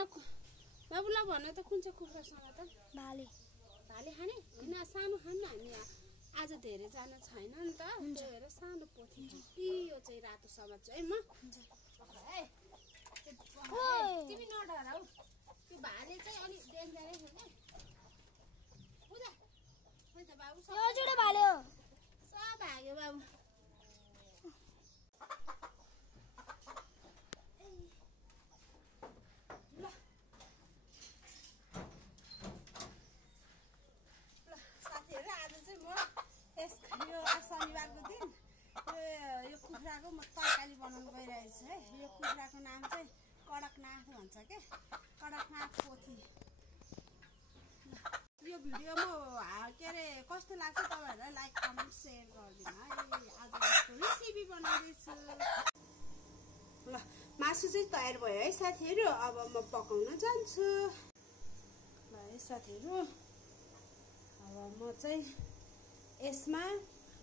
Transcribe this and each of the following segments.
बाबुलाई भन्नु त कुन चाहिँ कुखुरासँग त भाले भाले खाने हैन सानो खाम न हामी आज धेरै जना छैन नि त त्यही भएर सानो पोथी यो चाहिँ रातो समाज है म तिमी नडर हौ त्यो भाले चाहिँ अलि डेन्जरै छ नि बुझा बुझ बाबु यो जुडे भाले हो सब भाग्यो बाबु शनिबारको दिन यो कुखुराको म तरकारी बनाउनु गइरहेको छु है यो कुखुराको नाम चाहिँ कडकनाथ भन्छ के कडकनाथ पोथी यो भिडियो म के अरे कस्तो लाग्छ तपाईँहरूलाई लाइक कमेन्ट सेयर गरिदिनु है आज यसको रेसिपी बनाउँदैछु ल मासु चाहिँ तयार भयो है साथीहरू अब म पकाउन जान्छु ल है साथीहरू अब म चाहिँ यसमा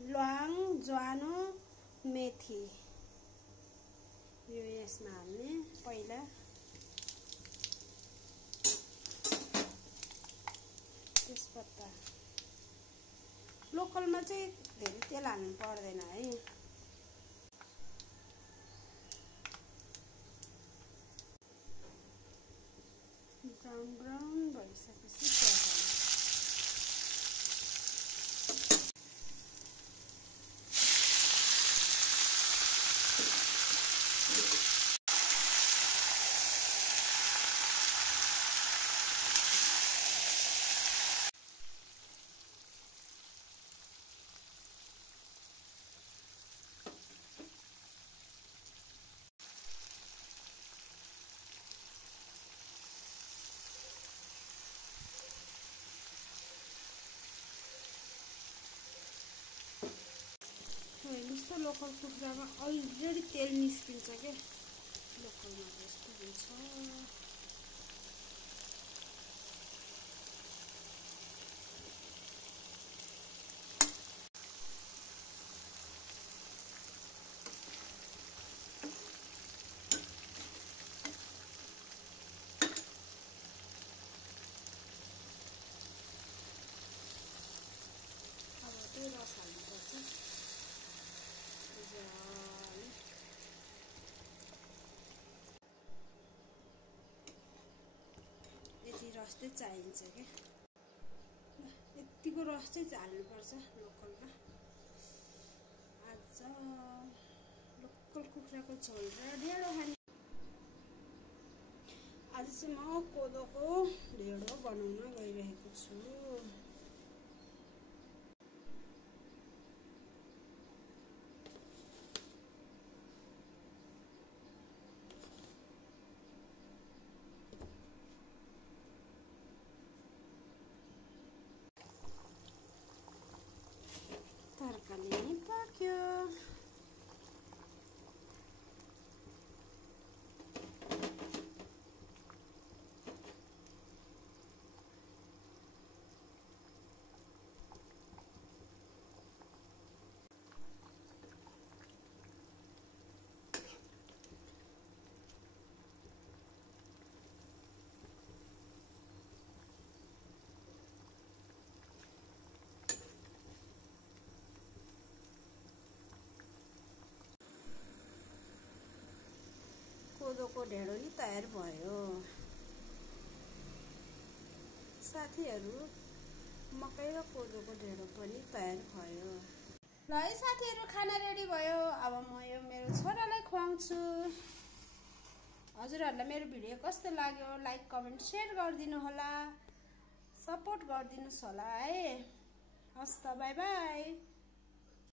ल्वाङ ज्वानो मेथी यो यसमा हाल्ने पहिला तेजपत्ता लोकलमा चाहिँ धेरै तेल हाल्नु पर्दैन है ब्राउन ब्राउन भइसकेपछि प्याज हाल्नु हेर्नुहोस् त लोकल कुखुरामा अलरेडी तेल निस्किन्छ क्या लोकलमा यस्तो हुन्छ अब त्यो रस हाल्नुपर्छ यति रस चाहिँ चाहिन्छ क्या यतिको रस चाहिँ हाल्नुपर्छ लोकलमा आज लोकल कुखुराको झोल र ढेँडो खाने आज चाहिँ म कोदोको ढेँडो बनाउन गइरहेको छु तरकारी पाक्यो कोदोको ढेँडो नि तयार भयो साथीहरू मकै र कोदोको ढेँडो पनि तयार भयो ल है साथीहरू खाना रेडी भयो अब म यो मेरो छोरालाई खुवाउँछु हजुरहरूलाई मेरो भिडियो कस्तो लाग्यो लाइक कमेन्ट सेयर गरिदिनु होला सपोर्ट गरिदिनुस् होला है हस् त बाई बाई